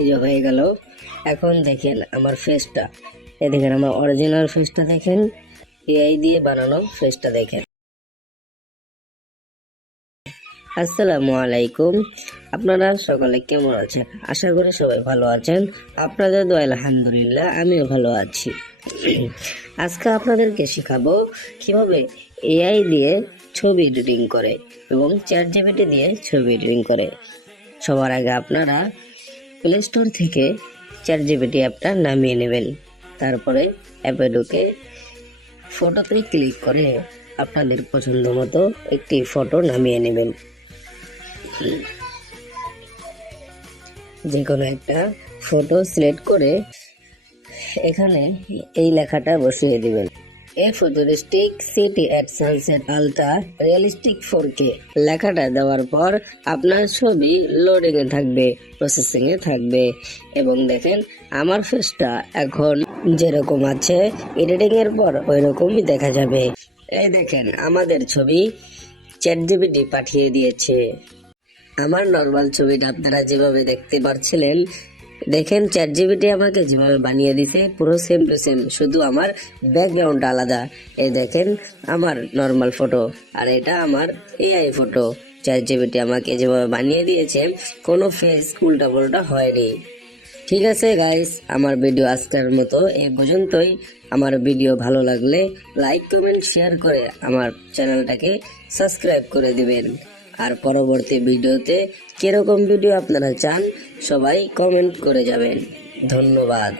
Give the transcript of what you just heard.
এই যে হয়ে গেল। এখন দেখেন আমার ফেসটা, এই দেখেন আমার অরিজিনাল ফেসটা দেখেন, এআই দিয়ে বানানো ফেসটা দেখেন। আসসালামু আলাইকুম, আপনারা সকলে কেমন আছেন? আশা করি সবাই ভালো আছেন। আপনাদের দোয়া আলহামদুলিল্লাহ আমিও ভালো আছি। আজকে আপনাদেরকে শেখাবো কিভাবে এআই দিয়ে ছবি এডিটিং করে এবং চ্যাট জিপিটি দিয়ে ছবি এডিটিং করে। সবার আগে আপনারা প্লে স্টোর থেকে চ্যাট জিপিটি অ্যাপটা নামিয়ে নেবেন। তারপরে অ্যাপে ঢুকে ফটোতে ক্লিক করে আপনাদের পছন্দ মতো একটি ফটো নামিয়ে নেবেন। যে কোনো একটা ফটো সিলেক্ট করে এখানে এই লেখাটা বসিয়ে দিবেন, এ ফুতুরিস্টিক সিটি এট সানসেট আলট্রা রিয়েলিস্টিক 4K। লেখাটা দেওয়ার পর আপনার ছবি লোডিং এ থাকবে, প্রসেসিং এ থাকবে এবং দেখেন আমার ফেসটা এখন যেরকম আছে এডিটিং এর পর ওই রকমই দেখা যাবে। এই দেখেন আমাদের ছবি চ্যাট জিপিটি পাঠিয়ে দিয়েছে। আমার নর্মাল ছবিটা আপনারা যেভাবে দেখতে পাচ্ছিলেন, দেখেন চ্যাট জিপিটি আমাকে যেভাবে বানিয়ে দিছে পুরো সেম টু সেম, শুধু আমার ব্যাকগ্রাউন্ড আলাদা। এই দেখেন আমার নর্মাল ফটো আর এটা আমার এআই ফটো। চ্যাট জিপিটি আমাকে যেভাবে বানিয়ে দিয়েছে কোনো ফেস উল্টা পাল্টা হয়নি। ঠিক আছে গাইস, আমার ভিডিও আজকের মতো এই পর্যন্তই। আমার ভিডিও ভালো লাগলে লাইক কমেন্ট শেয়ার করে আমার চ্যানেলটাকে সাবস্ক্রাইব করে দিবেন। আর পরবর্তী ভিডিওতে কিরকম ভিডিও আপনারা চান সবাই কমেন্ট করে যাবেন। ধন্যবাদ।